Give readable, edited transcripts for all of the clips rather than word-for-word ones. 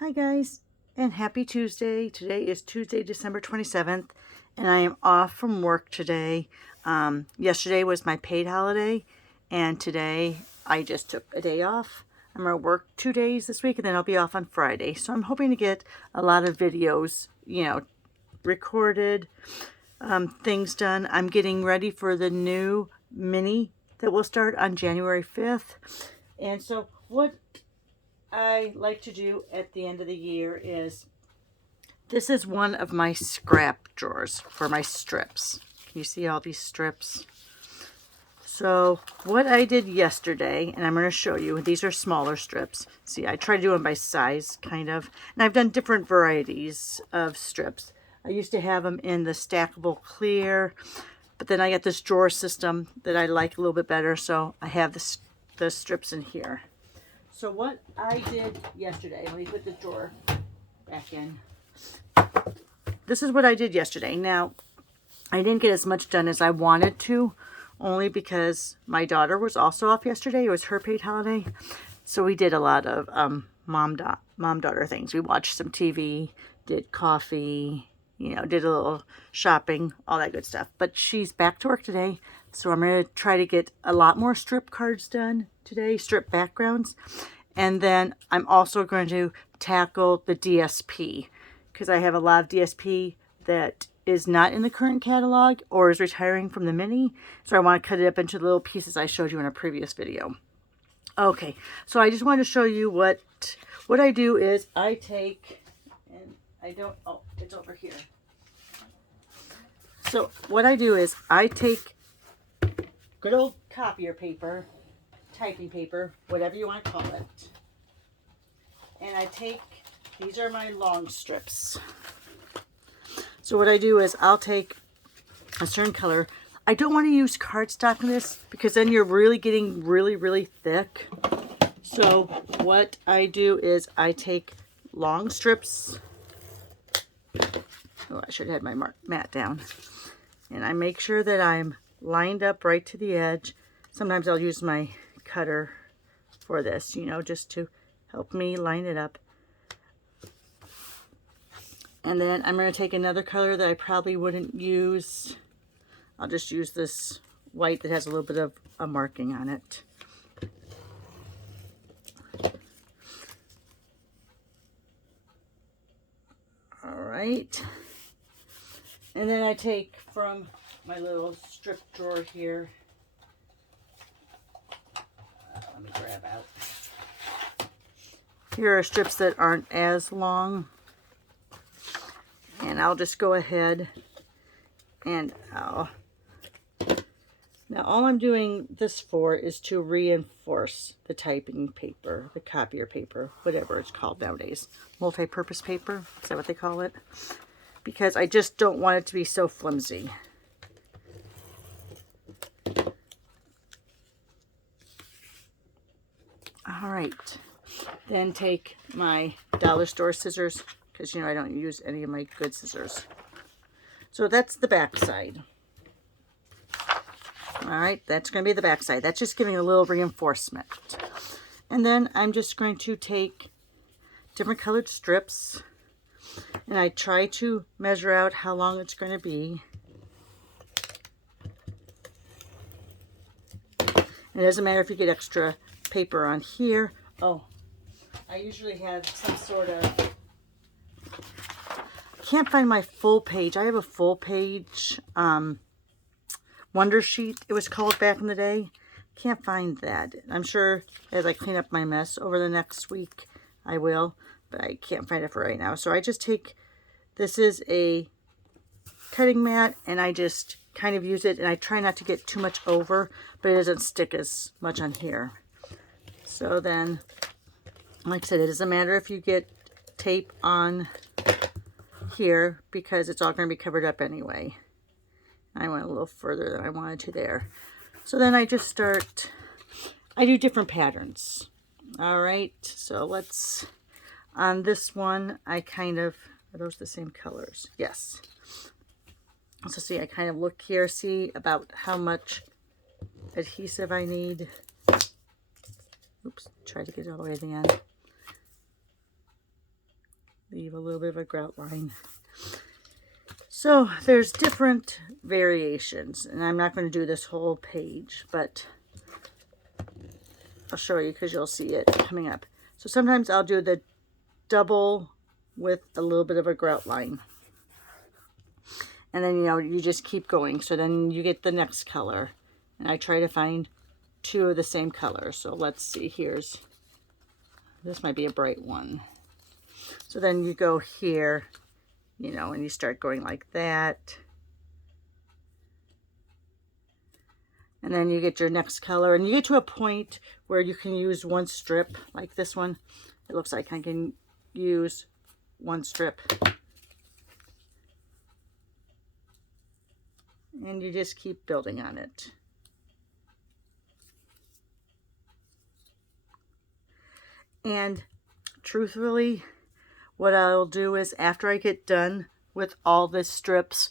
Hi guys, and happy Tuesday. Today is Tuesday, December 27th, and I am off from work today. Yesterday was my paid holiday, and today I just took a day off. I'm going to work 2 days this week, and then I'll be off on Friday. So I'm hoping to get a lot of videos, recorded, things done. I'm getting ready for the new mini that will start on January 5th. And so what I like to do at the end of the year is, this is one of my scrap drawers for my strips. Can you see all these strips? So what I did yesterday, and I'm going to show you, these are smaller strips. See, I try to do them by size, kind of. And I've done different varieties of strips. I used to have them in the stackable clear, but then I got this drawer system that I like a little bit better, so I have the strips in here. So what I did yesterday, let me put the drawer back in. This is what I did yesterday. Now, I didn't get as much done as I wanted to, only because my daughter was also off yesterday. It was her paid holiday. So we did a lot of mom-daughter things. We watched some TV, did coffee, did a little shopping, all that good stuff. But she's back to work today, so I'm going to try to get a lot more strip cards done today, strip backgrounds. And then I'm also going to tackle the DSP, because I have a lot of DSP that is not in the current catalog or is retiring from the mini. So I want to cut it up into the little pieces I showed you in a previous video. Okay, so I just wanted to show you what I do is I take, and I don't, oh, it's over here. So what I do is I take good old copier paper, typing paper, whatever you want to call it. And I take, these are my long strips. So what I do is I'll take a certain color. I don't want to use cardstock in this because then you're really getting really thick. So what I do is I take long strips. Oh, I should have had my mat down. And I make sure that I'm lined up right to the edge. Sometimes I'll use my cutter for this, just to help me line it up. And then I'm going to take another color that I probably wouldn't use. I'll just use this white that has a little bit of a marking on it. All right. And then I take from my little strip drawer here. Let me grab out. Here are strips that aren't as long. And I'll just go ahead and now all I'm doing this for is to reinforce the typing paper, the copier paper, whatever it's called nowadays. Multi-purpose paper, is that what they call it? Because I just don't want it to be so flimsy. All right, then take my dollar store scissors, because I don't use any of my good scissors. So that's the back side. All right, that's going to be the back side. That's just giving a little reinforcement. And then I'm just going to take different colored strips, and I try to measure out how long it's going to be. And it doesn't matter if you get extra paper on here. Oh, I usually have some sort of, I can't find my full page. I have a full page Wonder Sheet, it was called back in the day. Can't find that. I'm sure as I clean up my mess over the next week, I will, but I can't find it for right now. So I just take, this is a cutting mat, and I just kind of use it, and I try not to get too much over, but it doesn't stick as much on here. So then, like I said, it doesn't matter if you get tape on here because it's all going to be covered up anyway. I went a little further than I wanted to there. So then I just start, I do different patterns. All right, so let's, on this one, I kind of, are those the same colors? Yes. So see, I kind of look here, see about how much adhesive I need. Oops, try to get it all the way to the end. leave a little bit of a grout line. So there's different variations, and I'm not going to do this whole page, but I'll show you because you'll see it coming up. So sometimes I'll do the double with a little bit of a grout line. And then, you know, you just keep going. So then you get the next color. And I try to find two of the same color. So let's see, this might be a bright one. So then you go here, you know, and you start going like that. And then you get your next color. And you get to a point where you can use one strip, like this one. It looks like I can use one strip. And you just keep building on it. And truthfully, what I'll do is after I get done with all the strips,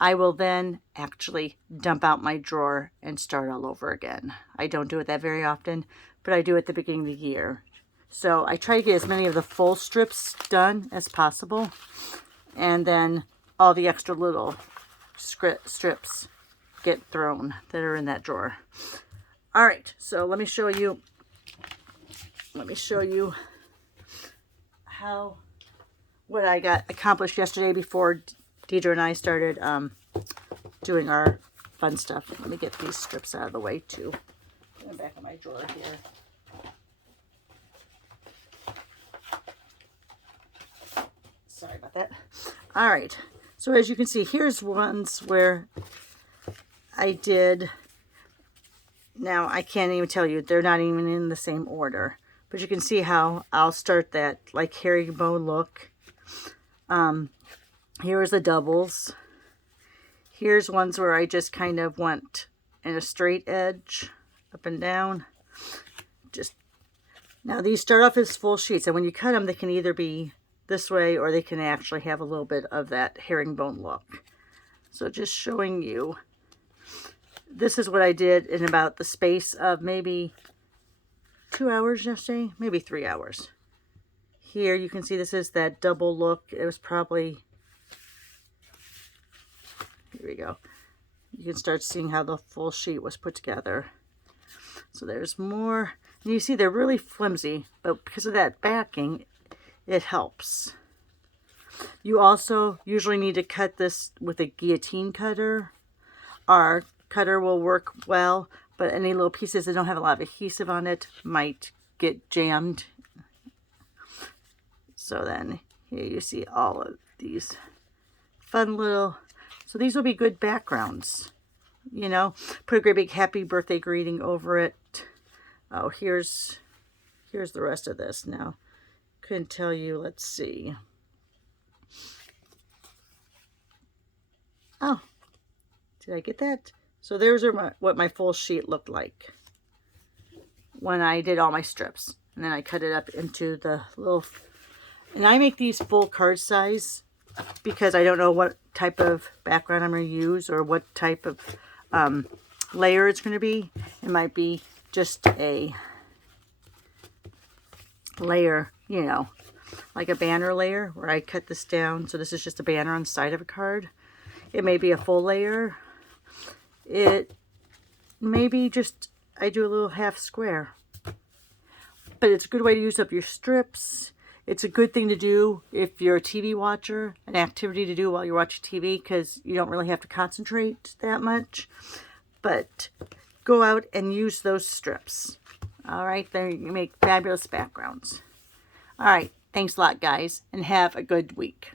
I will then actually dump out my drawer and start all over again. I don't do it that very often, but I do it at the beginning of the year. So I try to get as many of the full strips done as possible, and then all the extra little strips get thrown that are in that drawer. All right, so let me show you what I got accomplished yesterday before Deidre and I started doing our fun stuff. Let me get these strips out of the way too. In the back of my drawer here. Sorry about that. All right. So as you can see, here's ones where I did, now I can't even tell you, they're not even in the same order. But you can see how I'll start that like herringbone look. Here's the doubles. Here's ones where I just kind of went in a straight edge, up and down. Now these start off as full sheets, and when you cut them, they can either be this way, or they can actually have a little bit of that herringbone look. So just showing you, this is what I did in about the space of maybe 2 hours yesterday, maybe 3 hours. Here you can see this is that double look. It was probably, here we go. You can start seeing how the full sheet was put together. So there's more, and you see they're really flimsy, but because of that backing, it helps. You also usually need to cut this with a guillotine cutter. Our cutter will work well, but any little pieces that don't have a lot of adhesive on it might get jammed. So then here you see all of these fun little, so these will be good backgrounds. You know, put a great big happy birthday greeting over it. Oh, here's the rest of this now. Couldn't tell you, let's see. Oh, did I get that? So there's what my full sheet looked like when I did all my strips. And then I cut it up into the little, and I make these full card size because I don't know what type of background I'm going to use or what type of layer it's going to be. It might be just a layer, you know, like a banner layer where I cut this down. So this is just a banner on the side of a card. It may be a full layer. It may be just, I do a little half square. But it's a good way to use up your strips. It's a good thing to do if you're a TV watcher, an activity to do while you're watching TV, because you don't really have to concentrate that much. But go out and use those strips. All right, there you make fabulous backgrounds. All right, thanks a lot, guys, and have a good week.